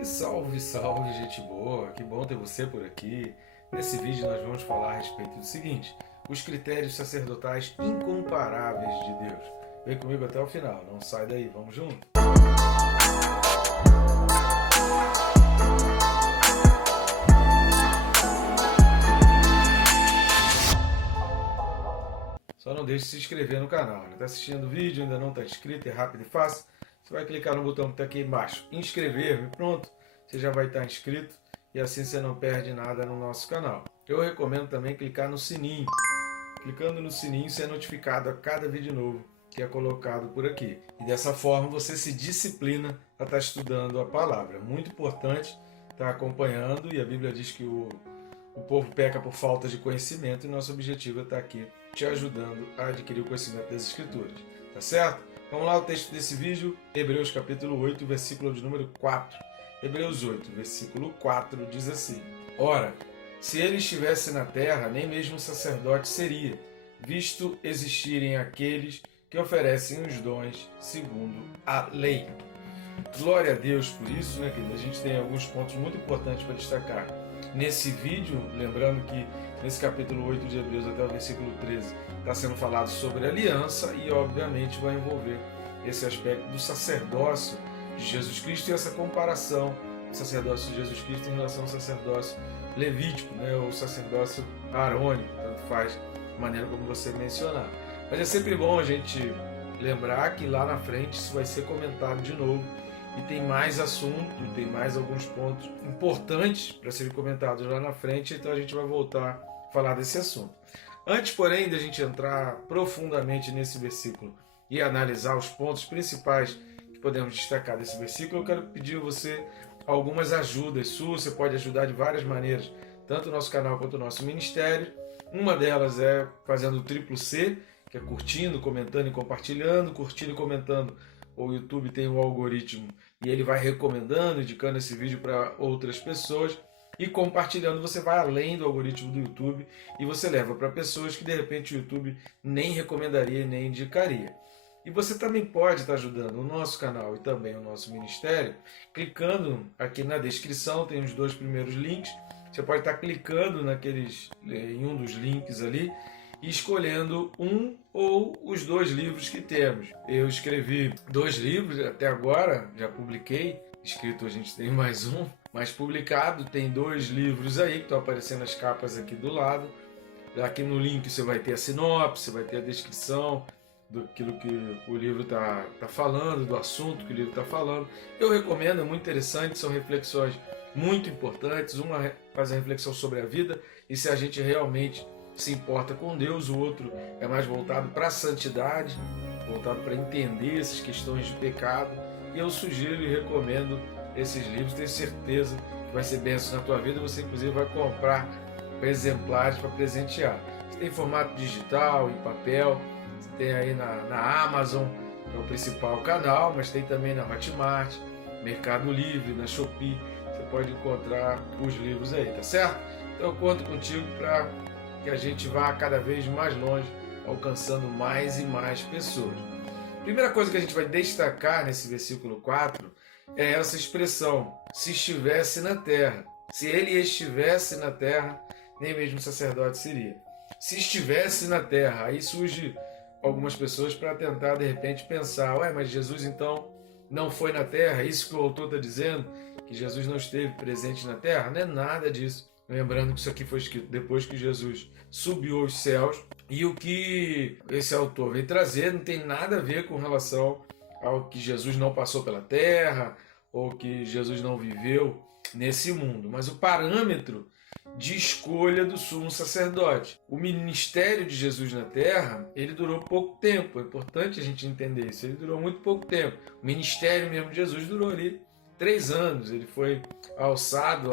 E salve, salve, gente boa! Que bom ter você por aqui. Nesse vídeo nós vamos falar a respeito do seguinte: os critérios sacerdotais incomparáveis de Deus. Vem comigo até o final, não sai daí, vamos junto? Só não deixe de se inscrever no canal. Está assistindo o vídeo, ainda não está inscrito, é rápido e fácil. Você vai clicar no botão que está aqui embaixo, inscrever-me, pronto. Você já vai estar inscrito e assim você não perde nada no nosso canal. Eu recomendo também clicar no sininho. Clicando no sininho, você é notificado a cada vídeo novo que é colocado por aqui. E dessa forma você se disciplina a estar estudando a palavra. É muito importante estar acompanhando, e a Bíblia diz que o povo peca por falta de conhecimento, e nosso objetivo é estar aqui te ajudando a adquirir o conhecimento das Escrituras. Tá certo? Vamos lá, o texto desse vídeo, Hebreus capítulo 8, versículo de número 4. Hebreus 8, versículo 4 diz assim: Ora, se ele estivesse na terra, nem mesmo sacerdote seria, visto existirem aqueles que oferecem os dons segundo a lei. Glória a Deus por isso, né, querido? A gente tem alguns pontos muito importantes para destacar nesse vídeo, lembrando que nesse capítulo 8 de Hebreus até o versículo 13 está sendo falado sobre aliança e obviamente vai envolver esse aspecto do sacerdócio de Jesus Cristo e essa comparação do sacerdócio de Jesus Cristo em relação ao sacerdócio levítico, né, ou sacerdócio arônico, tanto faz a maneira como você mencionar. Mas é sempre bom a gente lembrar que lá na frente isso vai ser comentado de novo. E tem mais assunto, tem mais alguns pontos importantes para serem comentados lá na frente, então a gente vai voltar a falar desse assunto. Antes, porém, de a gente entrar profundamente nesse versículo e analisar os pontos principais que podemos destacar desse versículo, eu quero pedir a você algumas ajudas suas. Você pode ajudar de várias maneiras, tanto o nosso canal quanto o nosso ministério. Uma delas é fazendo o triplo C, que é curtindo, comentando e compartilhando. Curtindo e comentando, o YouTube tem um algoritmo e ele vai recomendando, indicando esse vídeo para outras pessoas. E compartilhando, você vai além do algoritmo do YouTube e você leva para pessoas que de repente o YouTube nem recomendaria, nem indicaria. E você também pode estar ajudando o nosso canal e também o nosso ministério, clicando aqui na descrição, tem os dois primeiros links. Você pode estar clicando em um dos links ali e escolhendo um ou os dois livros que temos. Eu escrevi 2 livros até agora, já publiquei. Escrito a gente tem mais um, mas publicado tem 2 livros aí que estão aparecendo as capas aqui do lado. Aqui no link você vai ter a sinopse, vai ter a descrição daquilo que o livro está falando, do assunto que o livro está falando. Eu recomendo, é muito interessante, são reflexões muito importantes. Uma faz a reflexão sobre a vida e se a gente realmente se importa com Deus, o outro é mais voltado para a santidade, voltado para entender essas questões de pecado. E eu sugiro e recomendo esses livros, tenho certeza que vai ser bênção na tua vida. Você inclusive vai comprar exemplares para presentear. Você tem em formato digital, em papel, você tem aí na Amazon, que é o principal canal, mas tem também na Hotmart, Mercado Livre, na Shopee. Você pode encontrar os livros aí, tá certo? Então eu conto contigo para que a gente vá cada vez mais longe, alcançando mais e mais pessoas. Primeira coisa que a gente vai destacar nesse versículo 4 é essa expressão: se estivesse na terra. Se ele estivesse na terra, nem mesmo sacerdote seria. Se estivesse na terra, aí surge algumas pessoas para tentar de repente pensar: ué, mas Jesus então não foi na terra? Isso que o autor está dizendo, que Jesus não esteve presente na terra? Não é nada disso. Lembrando que isso aqui foi escrito depois que Jesus subiu aos céus, e o que esse autor vem trazer não tem nada a ver com relação ao que Jesus não passou pela terra, ou que Jesus não viveu nesse mundo, mas o parâmetro de escolha do sumo sacerdote. O ministério de Jesus na terra, ele durou pouco tempo, é importante a gente entender isso, ele durou muito pouco tempo. O ministério mesmo de Jesus durou ali 3 anos, ele foi alçado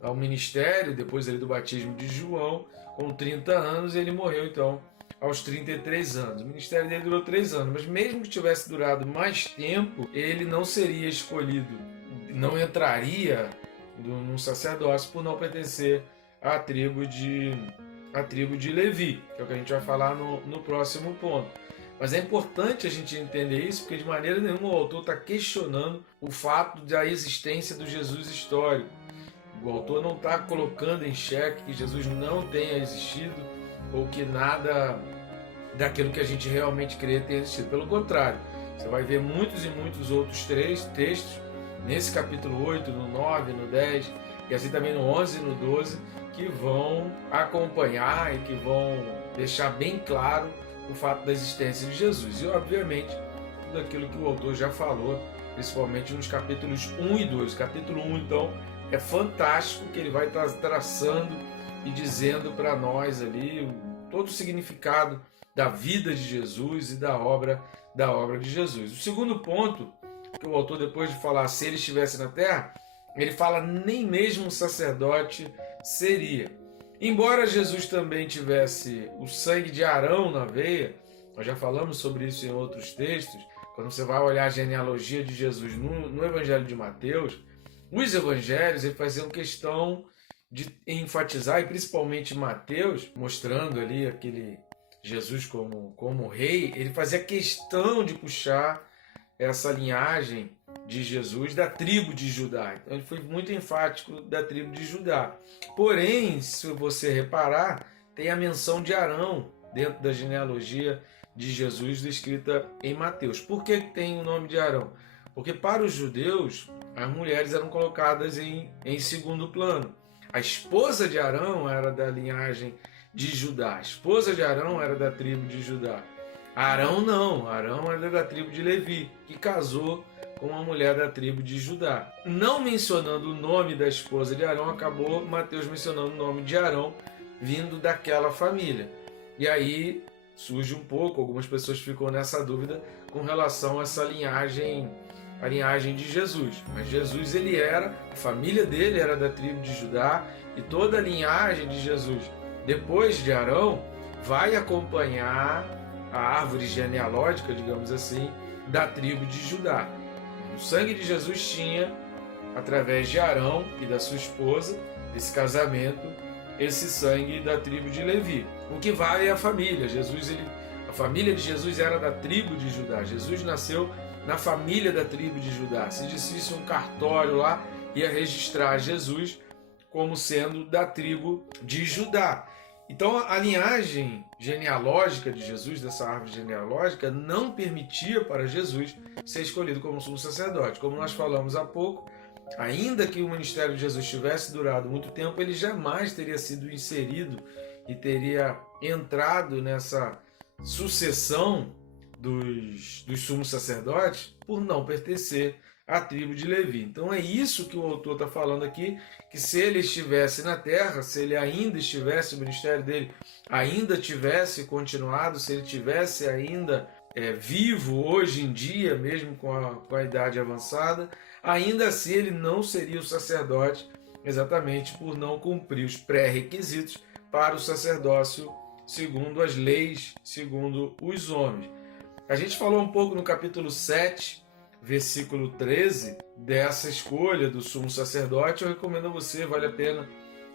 ao ministério, depois ali do batismo de João, com 30 anos, ele morreu então aos 33 anos. O ministério dele durou 3 anos, mas mesmo que tivesse durado mais tempo, ele não seria escolhido, não entraria no sacerdócio por não pertencer à tribo de Levi, que é o que a gente vai falar no próximo ponto. Mas é importante a gente entender isso, porque de maneira nenhuma o autor está questionando o fato da existência do Jesus histórico. O autor não está colocando em xeque que Jesus não tenha existido ou que nada daquilo que a gente realmente crê tenha existido. Pelo contrário, você vai ver muitos e muitos outros textos, nesse capítulo 8, no 9, no 10, e assim também no 11 e no 12, que vão acompanhar e que vão deixar bem claro o fato da existência de Jesus. E, obviamente, tudo aquilo que o autor já falou, principalmente nos capítulos 1 e 2. O capítulo 1, então, é fantástico, que ele vai traçando e dizendo para nós ali todo o significado da vida de Jesus e da obra de Jesus. O segundo ponto, que o autor, depois de falar se ele estivesse na terra, ele fala nem mesmo sacerdote seria. Embora Jesus também tivesse o sangue de Arão na veia, nós já falamos sobre isso em outros textos, quando você vai olhar a genealogia de Jesus no Evangelho de Mateus, os evangelhos faziam questão de enfatizar, e principalmente Mateus, mostrando ali aquele Jesus como rei, ele fazia questão de puxar essa linhagem de Jesus da tribo de Judá. Então ele foi muito enfático da tribo de Judá. Porém, se você reparar, tem a menção de Arão dentro da genealogia de Jesus descrita em Mateus. Por que tem o nome de Arão? Porque para os judeus, as mulheres eram colocadas em segundo plano. A esposa de Arão era da linhagem de Judá. A esposa de Arão era da tribo de Judá. Arão não. Arão era da tribo de Levi, que casou com uma mulher da tribo de Judá. Não mencionando o nome da esposa de Arão, acabou Mateus mencionando o nome de Arão, vindo daquela família. E aí surge um pouco, algumas pessoas ficam nessa dúvida com relação a essa linhagem, a linhagem de Jesus. Mas Jesus, a família dele era da tribo de Judá, e toda a linhagem de Jesus, depois de Arão, vai acompanhar a árvore genealógica, digamos assim, da tribo de Judá. O sangue de Jesus tinha, através de Arão e da sua esposa, desse casamento, esse sangue da tribo de Levi. O que vale é a família. A família de Jesus era da tribo de Judá. Jesus nasceu na família da tribo de Judá. Se existisse um cartório lá, ia registrar Jesus como sendo da tribo de Judá. Então a linhagem genealógica de Jesus, dessa árvore genealógica, não permitia para Jesus ser escolhido como sumo sacerdote. Como nós falamos há pouco, ainda que o ministério de Jesus tivesse durado muito tempo, ele jamais teria sido inserido e teria entrado nessa sucessão dos sumos sacerdotes por não pertencer à tribo de Levi. Então é isso que o autor está falando aqui, que se ele estivesse na terra, se ele ainda estivesse, o ministério dele ainda tivesse continuado, se ele tivesse ainda vivo hoje em dia, mesmo com a idade avançada, ainda assim ele não seria o sacerdote, exatamente por não cumprir os pré-requisitos para o sacerdócio segundo as leis, segundo os homens. A gente falou um pouco no capítulo 7, versículo 13, dessa escolha do sumo sacerdote. Eu recomendo a você, vale a pena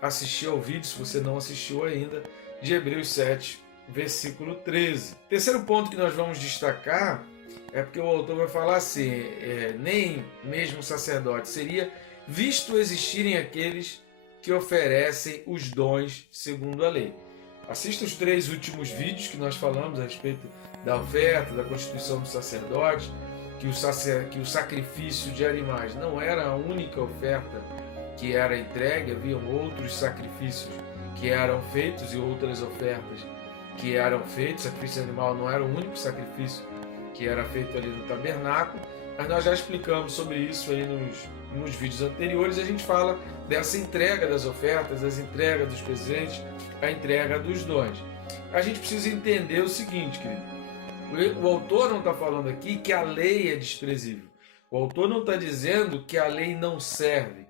assistir ao vídeo, se você não assistiu ainda, de Hebreus 7, versículo 13. Terceiro ponto que nós vamos destacar é porque o autor vai falar assim, nem mesmo sacerdote seria, visto existirem aqueles que oferecem os dons segundo a lei. Assista os 3 últimos vídeos que nós falamos a respeito da oferta, da constituição do sacerdote, que o sacrifício de animais não era a única oferta que era entregue, haviam outros sacrifícios que eram feitos e outras ofertas que eram feitas. O sacrifício animal não era o único sacrifício que era feito ali no tabernáculo, mas nós já explicamos sobre isso aí nos vídeos anteriores. A gente fala dessa entrega das ofertas, das entregas dos presentes, a entrega dos dons. A gente precisa entender o seguinte, querido. O autor não está falando aqui que a lei é desprezível. O autor não está dizendo que a lei não serve,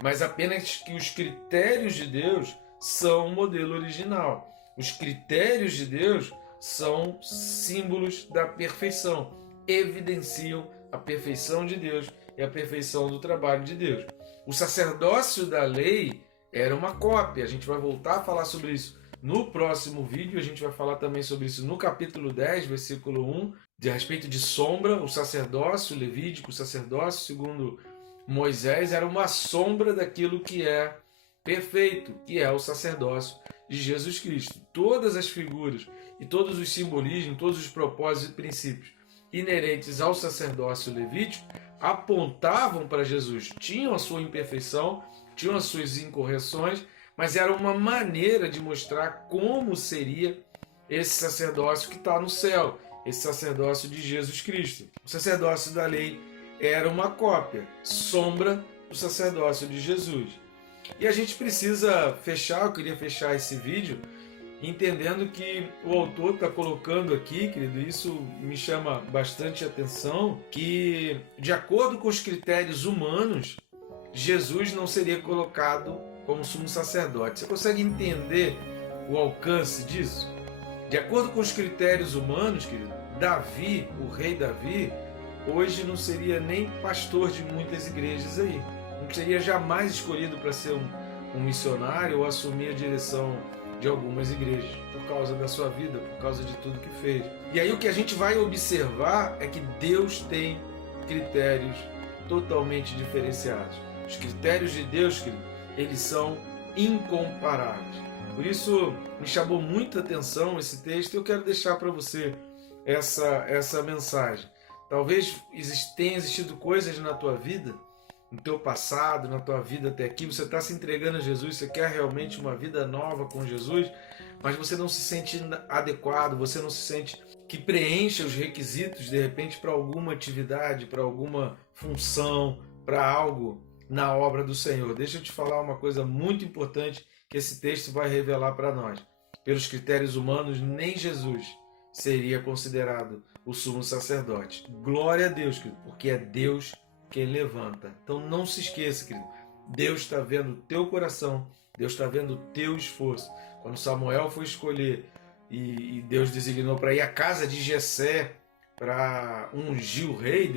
mas apenas que os critérios de Deus são o modelo original. Os critérios de Deus são símbolos da perfeição, evidenciam a perfeição de Deus e a perfeição do trabalho de Deus. O sacerdócio da lei era uma cópia, a gente vai voltar a falar sobre isso No próximo vídeo a gente vai falar também sobre isso no capítulo 10, versículo 1, a respeito de sombra. O sacerdócio levítico, o sacerdócio segundo Moisés, era uma sombra daquilo que é perfeito, que é o sacerdócio de Jesus Cristo. Todas as figuras e todos os simbolismos, todos os propósitos e princípios inerentes ao sacerdócio levítico apontavam para Jesus. Tinham a sua imperfeição, tinham as suas incorreções, mas era uma maneira de mostrar como seria esse sacerdócio que está no céu, esse sacerdócio de Jesus Cristo. O sacerdócio da lei era uma cópia, sombra do sacerdócio de Jesus. E a gente precisa fechar, eu queria fechar esse vídeo entendendo que o autor está colocando aqui, querido, isso me chama bastante atenção, que de acordo com os critérios humanos, Jesus não seria colocado como sumo sacerdote. Você consegue entender o alcance disso? De acordo com os critérios humanos, querido, Davi, o rei Davi, hoje não seria nem pastor de muitas igrejas aí. Não seria jamais escolhido para ser um missionário ou assumir a direção de algumas igrejas, por causa da sua vida, por causa de tudo que fez. E aí o que a gente vai observar é que Deus tem critérios totalmente diferenciados. Os critérios de Deus, querido, eles são incomparáveis. Por isso me chamou muita atenção esse texto e eu quero deixar para você essa mensagem. Talvez tenha existido coisas na tua vida, no teu passado, na tua vida até aqui, você está se entregando a Jesus, você quer realmente uma vida nova com Jesus, mas você não se sente adequado, você não se sente que preencha os requisitos, de repente, para alguma atividade, para alguma função, para algo na obra do Senhor. Deixa eu te falar uma coisa muito importante que esse texto vai revelar para nós. Pelos critérios humanos, nem Jesus seria considerado o sumo sacerdote. Glória a Deus, querido, porque é Deus quem levanta. Então não se esqueça, querido, Deus está vendo o teu coração, Deus está vendo o teu esforço. Quando Samuel foi escolher e Deus designou para ir à casa de Jessé para ungir o rei,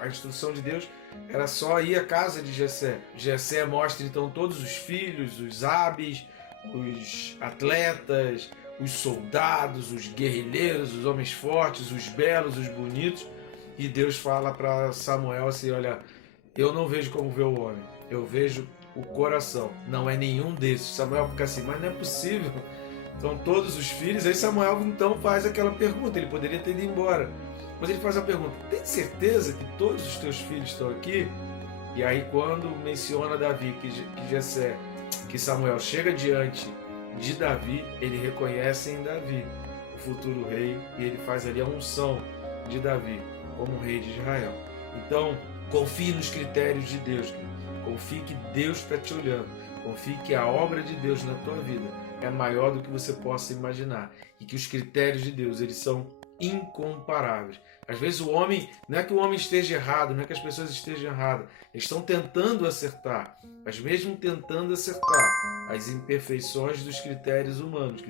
a instrução de Deus era só ir à casa de Jessé. Jessé mostra então todos os filhos, os hábeis, os atletas, os soldados, os guerrilheiros, os homens fortes, os belos, os bonitos. E Deus fala para Samuel assim, olha, eu não vejo como vê o homem, eu vejo o coração, não é nenhum desses. Samuel fica assim, mas não é possível, são todos os filhos. Aí Samuel então faz aquela pergunta, ele poderia ter ido embora, mas ele faz a pergunta, tem certeza que todos os teus filhos estão aqui? E aí quando menciona Davi, que Samuel chega diante de Davi, ele reconhece em Davi o futuro rei e ele faz ali a unção de Davi como rei de Israel. Então, confie nos critérios de Deus, confie que Deus está te olhando, confie que a obra de Deus na tua vida é maior do que você possa imaginar e que os critérios de Deus, eles são incomparáveis. Às vezes o homem, não é que o homem esteja errado, não é que as pessoas estejam erradas, eles estão tentando acertar, mas mesmo tentando acertar as imperfeições dos critérios humanos,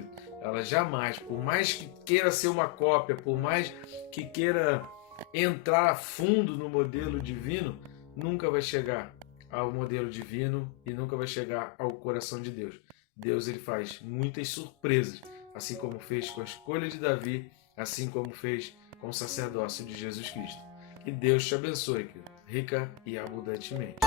ela jamais, por mais que queira ser uma cópia, por mais que queira entrar a fundo no modelo divino, nunca vai chegar ao modelo divino e nunca vai chegar ao coração de Deus. Deus, ele faz muitas surpresas, assim como fez com a escolha de Davi, assim como fez com o sacerdócio de Jesus Cristo. Que Deus te abençoe, rica e abundantemente.